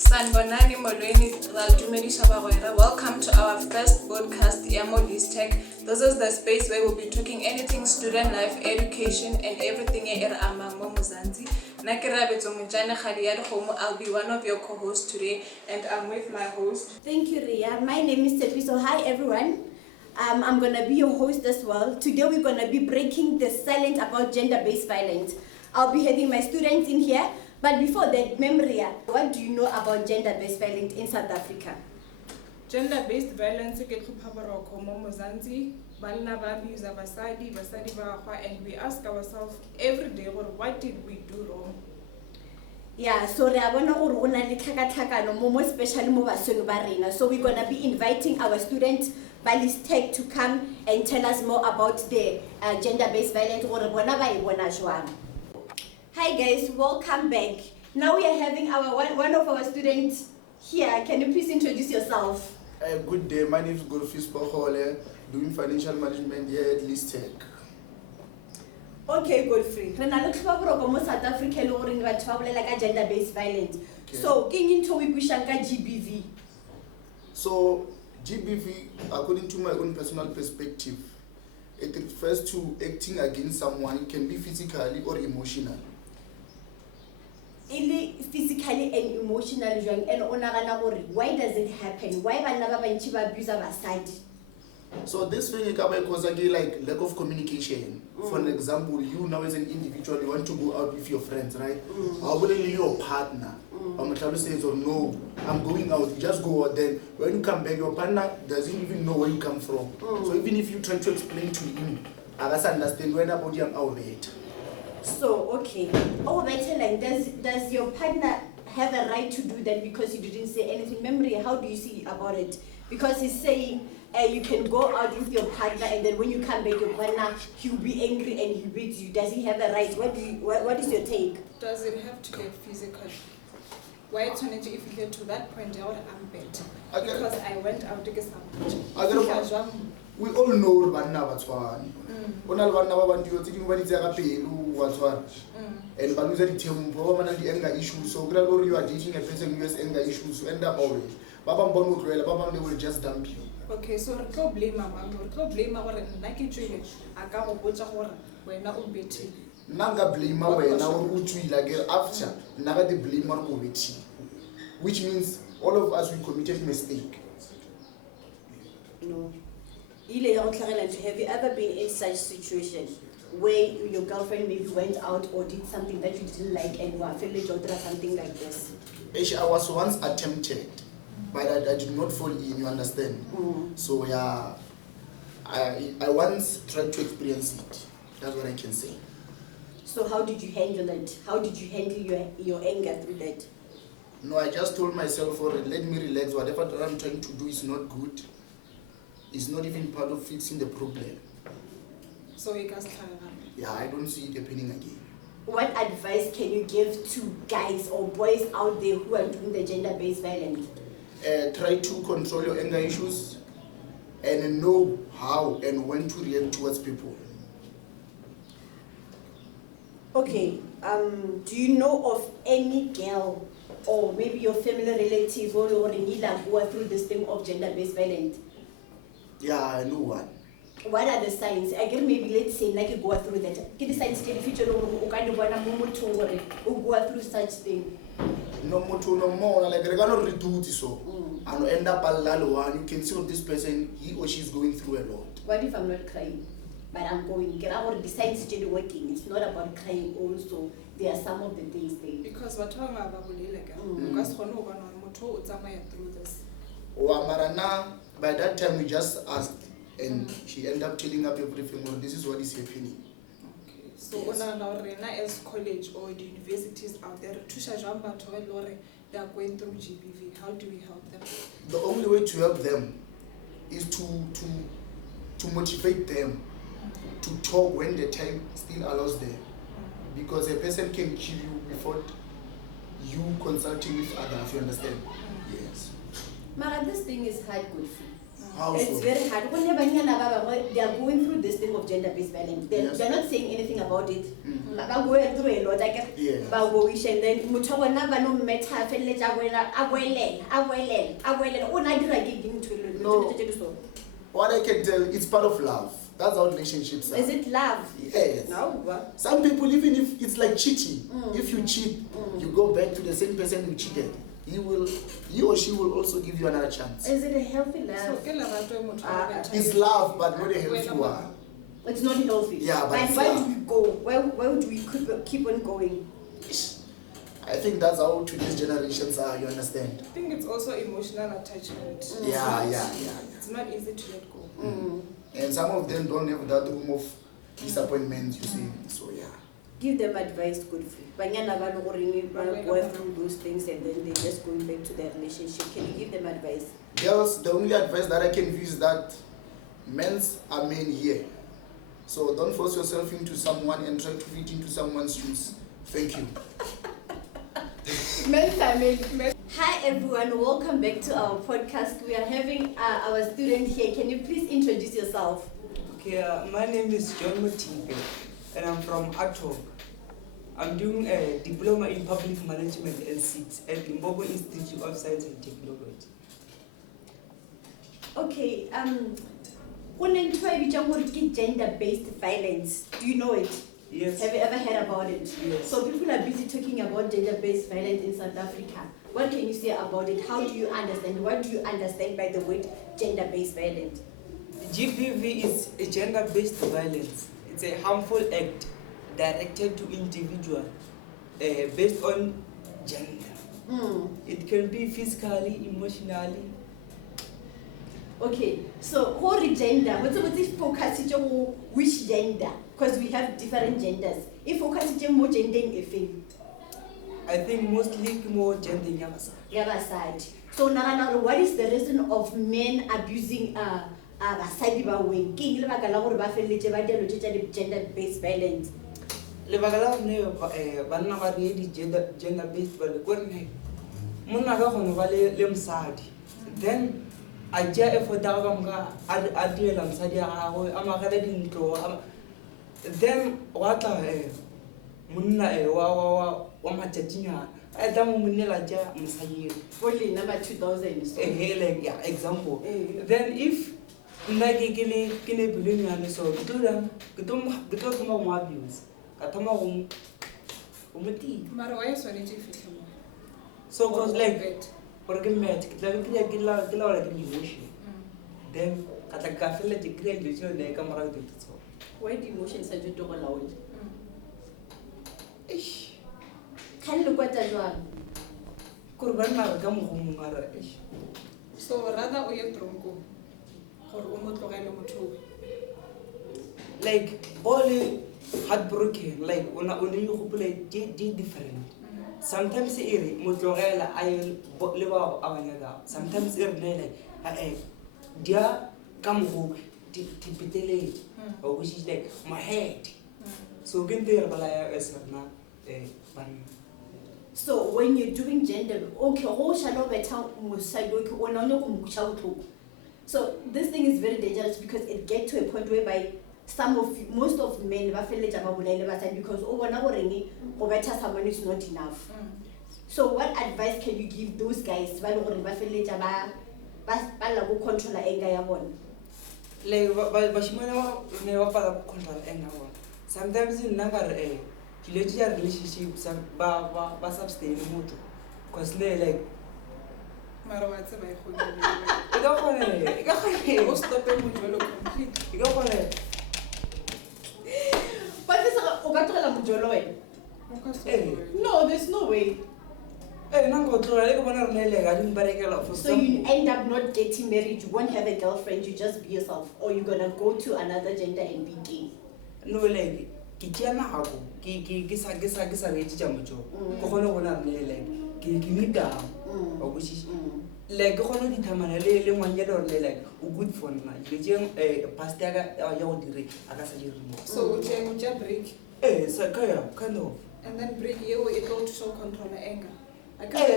Sanbonani Molweni Laltumedisha Bagwera. Welcome to our first podcast, Yamodis Tech. This is the space where we'll be talking anything student life, education, and everything among Momozanzi. I'll be one of your co-hosts today, and I'm with my host. Thank you, Rea. My name is Tsepiso. Hi, everyone. I'm going to be your host as well. Today, we're going to be breaking the silence about gender-based violence. I'll be having my students in here. But before that, Rea, what do you know about gender-based violence in South Africa? Gender-based violence ke tlhophaboroko mo Mozambique. Banna ba abuse basadi ba gwa, and we ask ourselves every day, what did we do wrong? Yeah, so re a bona gore go na le tlhakatlhakano mo especially mo basweng ba rena. So we're going to be inviting our students Balis Tech to come and tell us more about the gender-based violence gore bona ba e bona jwang. Hi guys, welcome back. Now we are having our one of our students here. Can you please introduce yourself? Good day, my name is Godfrey Spohole, doing financial management here at Limpopo Tech. Okay, Godfrey. Re na le tlhobaboroko mo South Africa le gore batho ba bolela ka gender-based violence. So, ke eng ntho o e bushang ka GBV? So, GBV, according to my own personal perspective, it refers to acting against someone. It can be physically or emotional. Physically and emotionally, and why does it happen? Why banna ba bantši ba abuse basadi? So this thing because again, like lack of communication. For an example, you now as an individual, you want to go out with your friends, right? How will your partner? I'm says, or no, I'm going out, just go out. Then when you come back, your partner doesn't even know where you come from. So even if you try to explain to him, I doesn't understand when about you out there. So okay, does your partner have a right to do that because you didn't say anything? Memory, how do you see about it? Because he's saying you can go out with your partner and then when you come back, your partner he'll be angry and he beats you. Does he have a right? What is your take? Does it have to get physical? Why if you get to that point, I'm bad because I went out to get some. We all know banna ba tshwana. Ona le banna ba bantsi tse dingwe ba di tsaya ka pelo wa tshwana. And ba lose the tempo ba bana di anger issues. So gra gore you are dating a person who has anger issues, you end up always. Ba bang bona o tloela, ba bang they will just dump you. Okay, so re tlo blame mama, re tlo blame gore nna ke tswile a ka go botsa gore wena o betile. Nna nga blame wena gore o tswile ke after nna ga di blame gore o betile. Which means all of us we committed mistake. No. Have you ever been in such situation where your girlfriend maybe went out or did something that you didn't like and you are feeling or something like this? I was once attempted, but I did not fall in, you understand? So yeah, I once tried to experience it. That's what I can say. So how did you handle it? How did you handle your anger through that? No, I just told myself, let me relax. Whatever that I'm trying to do is not good. It's not even part of fixing the problem. So you guys yeah, I don't see it happening again. What advice can you give to guys or boys out there who are doing the gender-based violence? Try to control your anger issues and know how and when to react towards people. Okay, do you know of any girl or maybe your family relative or go through this thing of gender-based violence? Yeah, I know one. What are the signs? I guess maybe let's say like you go through that. Get the signs in the future or kind of go through such thing. No more like I cannot redo so. And end up one. You can see this person, he or she is going through a lot. What if I'm not crying? But I'm going. Get out the signs still working. It's not about crying also. There are some of the things there. Because what talking about because through this. By that time we just asked and she ended up telling up everything. Well, this is what is happening. Okay. So yes. As college or the universities out there, they are going through GBV. How do we help them? The only way to help them is to motivate them to talk when the time still allows them. Because a person can kill you before you consulting with others, you understand? Yes. Mara, this thing is hard, good for. How It's so? very hard. When they are going through this thing of gender-based violence. Yes. They're not saying anything about it. Mm. Ba go through a lot. Like, Yes. ba go wish and then motho wa na ba no meta feleletsa a boelela. Ona dira ke ding to. What I can tell, it's part of love. That's how relationships are. Is it love? Yes. No. Some people, even if it's like cheating, if you cheat, you go back to the same person you cheated. He or she will also give you another chance. Is it a healthy So love? ke lerato e motho a betha. It's love, but not a healthy one. It's not healthy. Yeah, but it's where love. do we go? Where do we keep on going? I think that's how today's generations are, you understand? I think it's also emotional attachment. It's Yeah, not- yeah. It's not easy to let go. And some of them don't have that room of disappointment, you see. So yeah. Give them advice, good for Banyana ba no goring go through those things and then they just going back to their relationship. Can you give them advice? Girls, the only advice that I can give is that men are men here. So don't force yourself into someone and try to fit into someone's shoes. Thank you. Hi everyone, welcome back to our podcast. We are having our student here. Can you please introduce yourself? Okay, my name is John Motibe and I'm from Atog. I'm doing a diploma in public management L6 at Limpopo Institute of Science and Technology. Okay, gender-based violence. Do you know it? Yes. Have you ever heard about it? Yes. So people are busy talking about gender-based violence in South Africa. What can you say about it? How do you understand? What do you understand by the word gender-based violence? GBV is a gender-based violence. It's a harmful act directed to individual based on gender. It can be physically, emotionally. Okay, so whole gender, what's focus on which gender? Because we have different genders. If focus on more gender thing. I think mostly more gender yabasa. Side. So now what is the reason of men abusing basadi ba weng? Ke eng lebaka la gore ba feletse ba dilo tsa gender-based violence? Lebaka la gore banna ba re di gender-based violence gore ne monna ka gone ba le mosadi. Then a dia effort a ka moka a diela mosadi ya gagwe a magela dintlo. Then wa tla monna wa matšatšinyana a tla mo monnela tša mosadi Only number 2000. So. like yeah, example. Then if nna ke ne bilonyane so ke tlo thoma go mo abuse ka thoma go mo tia. Mara why is tshwanetse e fitlhe mo? So cause like Bet. gore ke mad ke tla ke laola ke emotion. Then ka tla ka feleletše ke dilo tšeo ne ka morago dilo tse. Why the emotions are just allowed? Eish Can look what I want. gore banna re ka mogomong a re eish. So rather o ye tronko gore o mo tlogele motho o. Like all heartbroken, like when you play different. Sometimes iri motlogela I le ba abanyaka. Sometimes iri ne like dia ka mo di pitele or which is like my head. So get there bala as na ban. So when you're doing gender, okay, how shall I better so this thing is very dangerous because it gets to a point whereby most of men because someone is not enough. So what advice can you give those guys control anger? Like bashimana ne ba pala control anger one. Sometimes in nagar relationships ba sustain moto cause they like Mara wa tseba e go e ka gone o stop e mo jolo complete. e ka gone But this no, there's no way. nna go tloga le ke bona re ne le ga ding barekela for So you end up not getting married, you won't have a girlfriend, you just be yourself, or you're gonna go to another gender and be gay. no like ke tia nako ke sa re tša motho go gone bona re ne like ke need down o botšiši like ke gone dithamana le ngwanyele gore le like o good for nna dilo tšeng past ya go dire a ka sa dire mo So o tja break so kind of and then break ye e tlo to show control anger.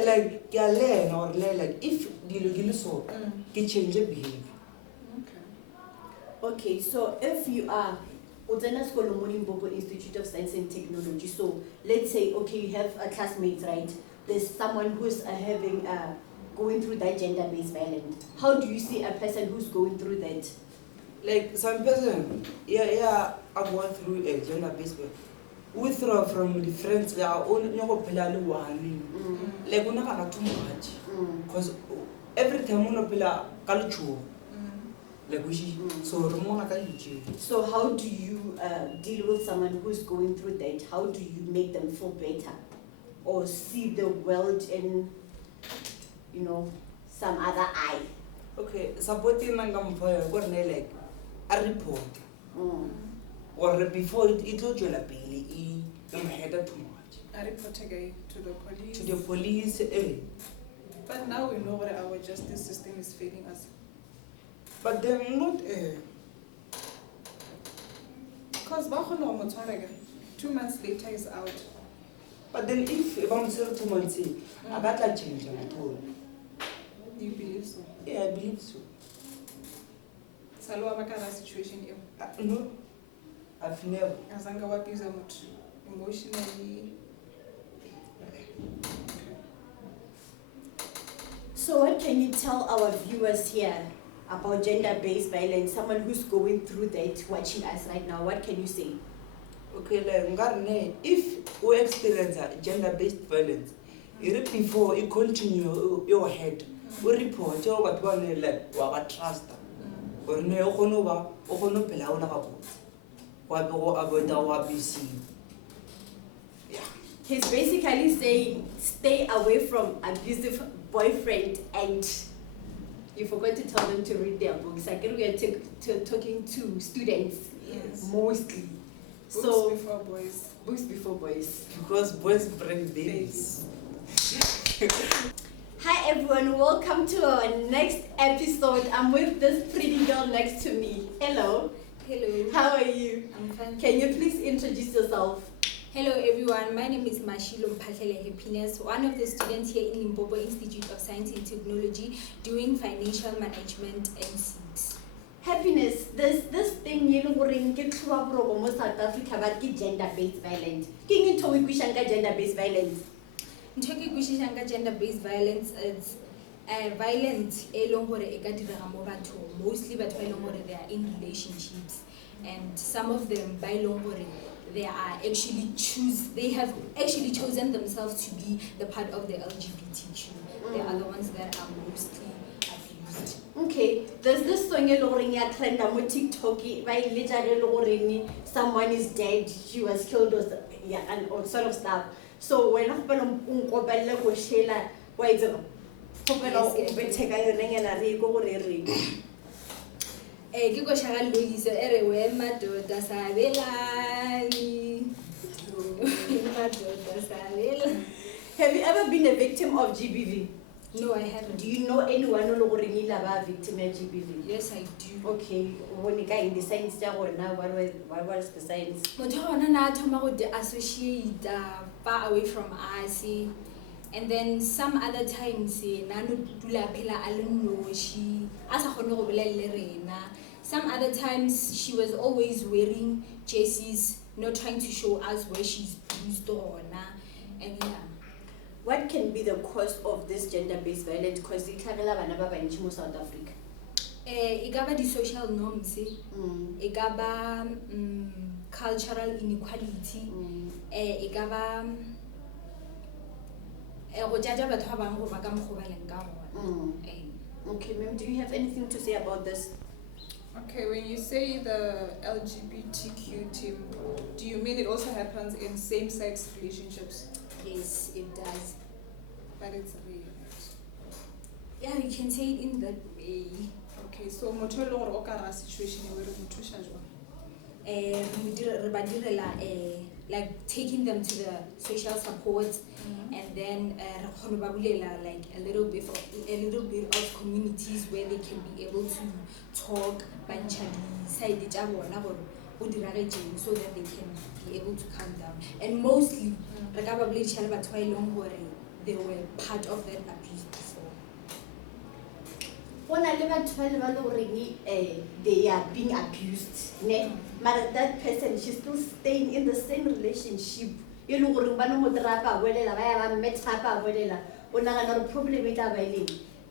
like ke a learna gore le like if dilo di le so ke change behavior Okay, so if you are Utsena School of Limpopo Institute of Science and Technology, so let's say, okay, you have a classmate, right? There's someone who's having going through that gender-based violence. How do you see a person who's going through that? Like some person, are going through a gender-based violence. Withdraw from the friends that are only one. Like we're not too much. Because every time we pila culture. Like we So how do you deal with someone who's going through that? How do you make them feel better? Or see the world in, some other eye? Okay, supporting Nangampire, what like a report. Or before it will join a Billy, headed too much. I report again to the police. To the police, But now we know that our justice system is failing us. But they're not Because 2 months later is out. But then if I'm still 2 months in, I got like change at all. Do you believe so? Yeah, I believe so. Salwa bakara situation here. No, I've never. Azanga wabiza much emotionally. So what can you tell our viewers here about gender-based violence? Someone who's going through that, watching us right now, what can you say? Okay, like if we experience gender-based violence, before you continue your head, we report your what one like our trust. Or no, He's basically saying, stay away from abusive boyfriend, and you forgot to tell them to read their books. I guess we are talking to students, Yes. mostly. Books before boys. Books before boys. Because boys bring babies. Hi everyone, welcome to our next episode. I'm with this pretty girl next to me. Hello. Hello. How are you? I'm fine. Can you please introduce yourself? Hello everyone, my name is Mashilo Mphatlele Happiness, one of the students here in Limpopo Institute of Science and Technology doing financial management and SIGS. Happiness, there's this thing you know in South Africa about gender-based violence. Can you tell me gender-based violence? Ntoki kushishanga gender-based violence is violence mostly but they are in relationships, and some of them by they have actually chosen themselves to be the part of the LGBTQ. They are the ones that are mostly abused. Okay, there's this song trend on TikTok by someone is dead, she was killed, and all sort of stuff. So when Kiko shaka logiso ere we madoda sabelani. Madoda sabelani. Have you ever been a victim of GBV? No, I haven't. Do you know anyone who is a victim of GBV? Yes, I do. Okay, when you in the science, what was the science? Motona na thoma go di associate far away from us. And then some other times nano dula phela a le noshi a sa kgone go bolella rena. Some other times she was always wearing jerseys, not trying to show us where she's bruised or and yeah. What can be the cause of this gender-based violence? Because it's in South Africa. Igaba the social norms, igaba cultural inequality, igaba Okay, ma'am, do you have anything to say about this? Okay, when you say the LGBTQ team, do you mean it also happens in same-sex relationships? Yes, it does. But it's real. Yeah, you can say it in that way. Okay, so motho or okara situation where mutusha like taking them to the social support, and then like a little bit of communities where they can be able to talk so that they can be able to calm down. And mostly they were part of that abuse before. they are being abused, ne? But that person, she's still staying in the same relationship. You know, problem.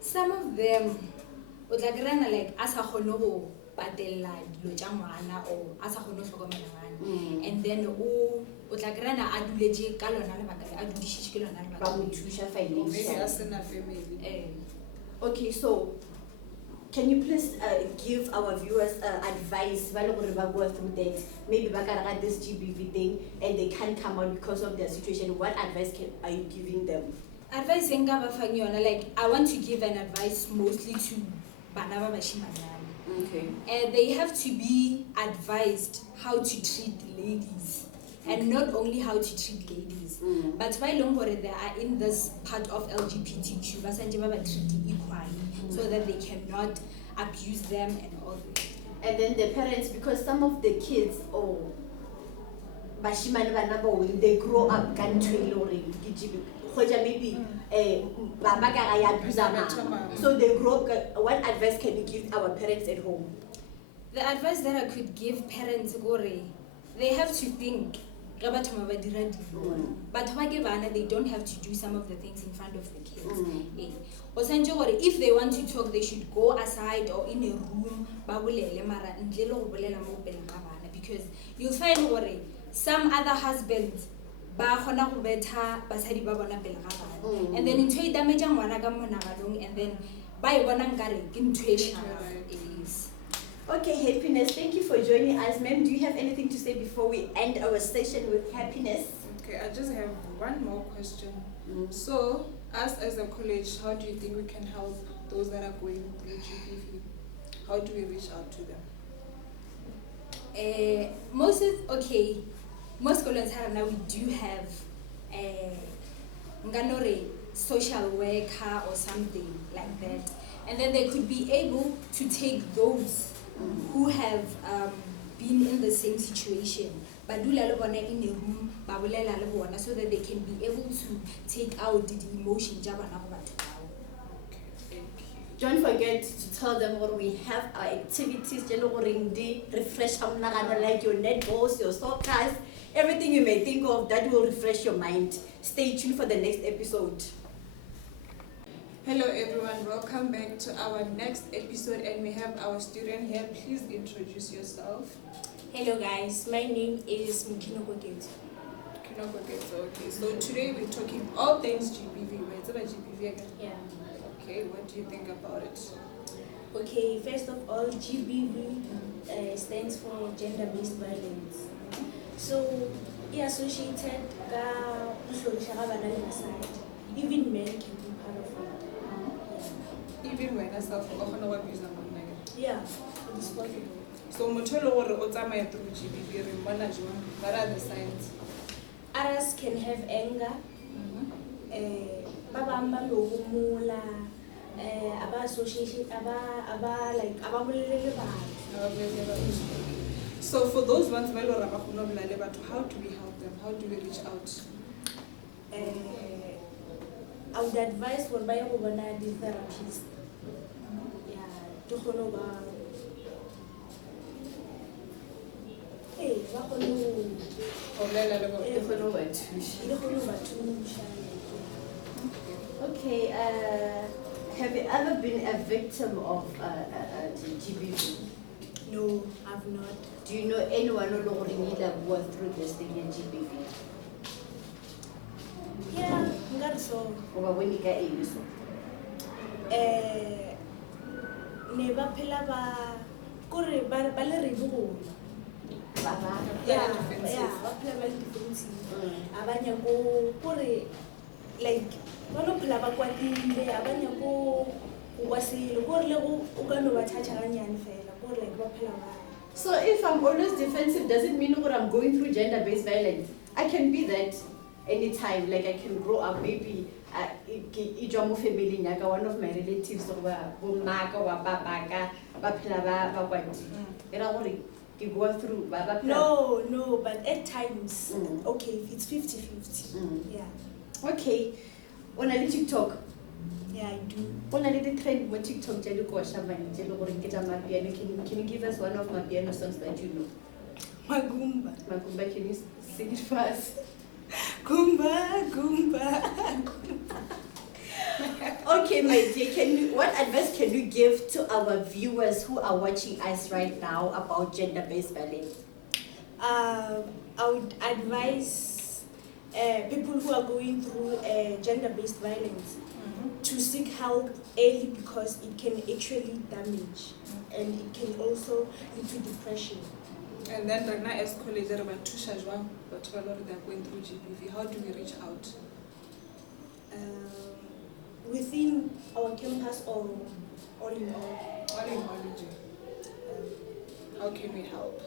Some of them o tla kry-ana like a sa kgone go patela dilo tša ngwana or a sa kgone go hlokomela ngwana, and then o tla kry-ana a duletse ka lona lebaka le a dudišitše ke lona lebaka Or maybe a sena family. Okay, so can you please give our viewers advice while we go through that? Maybe back at this GBV thing and they can't come out because of their situation. What advice are you giving them? Advice e nka ba fang yona, like I want to give an advice mostly to bana ba bashimanyana. Okay. They have to be advised how to treat ladies, and not only how to treat ladies, but by long they are in this part of LGBTQ, ba santse ba ba treat equally, so that they cannot abuse them and all that. And then the parents, because some of the kids, they grow up maybe so they grow up. What advice can you give our parents at home? The advice that I could give parents, they have to think. But they don't have to do some of the things in front of the kids. If they want to talk, they should go aside or in a room, because you'll find some other husbands and then into it damage and then Okay, Happiness, thank you for joining us. Ma'am, do you have anything to say before we end our session with Happiness? Okay, I just have one more question. So, us as a college, how do you think we can help those that are going through GBV? How do we reach out to them? Most colleges now we do have social worker or something like that, and then they could be able to take those who have been in the same situation, but in a room, so that they can be able to take out the emotions. Don't forget to tell them what we have our activities, refresh like your netballs, your soccer, everything you may think of that will refresh your mind. Stay tuned for the next episode. Hello everyone, welcome back to our next episode, and we have our student here. Please introduce yourself. Hello guys, my name is Mukino Koketo. Okay, so today we're talking all things GBV. Wait, about GBV again? Yeah. Okay, what do you think about it? Okay, first of all, GBV stands for gender-based violence. So, associated even men can be part of it. Even when I self abuse them. Yeah, it is possible. So motolo gore o tsamaya through GBV re bona jwang? What are the signs? Others can have anger, association, So for those ones, how do we help them? How do we reach out? I would advise for buy the therapist. Okay, have you ever been a victim of GBV? No, I've not. Do you know anyone who went through this thing in GBV? Yeah, not so. Never pilaba kore ba le re bo. Yeah, ba phela ba different. Abanya go kore like bano phela ba kwatile abanya go wa se gore le go o ka no ba tšhatša ganyane fela gore like ba phela ba. So if I'm always defensive, does it mean that I'm going through gender-based violence? I can be that anytime. Like I can grow up, maybe one of my relatives go through. No, but at times, okay, if it's 50-50. Yeah. Okay. On a TikTok. Yeah, I do. Ona le di-trend mo TikTok tja di koša mane tje le gore ke tja mapiano. Can you give us one of my piano songs that you know? Magumba. Magumba, can you sing it for us? Gumba, gumba. Okay, my dear, what advice can you give to our viewers who are watching us right now about gender-based violence? I would advise people who are going through gender-based violence to seek help early because it can actually damage and it can also lead to depression. And then right now as college, there are two shajwa, but a lot of them going through GBV. How do we reach out? Within our campus or all in all? All in all, how can we help?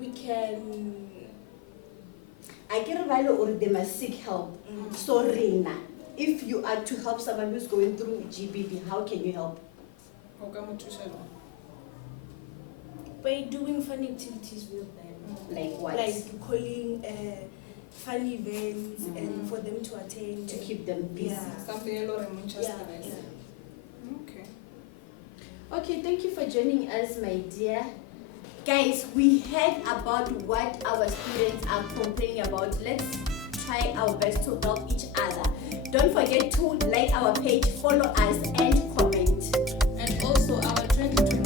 We can. I can remind or they must seek help. So Reina, if you are to help someone who's going through GBV, how can you help? How come two shajwa? By doing fun activities with them. Like what? Like calling fun events and for them to attend. To keep them busy. Yeah. Something a lot of Manchester. Yeah. Okay. Okay, thank you for joining us, my dear. Guys, we heard about what our students are complaining about. Let's try our best to help each other. Don't forget to like our page, follow us, and comment. And also our 2020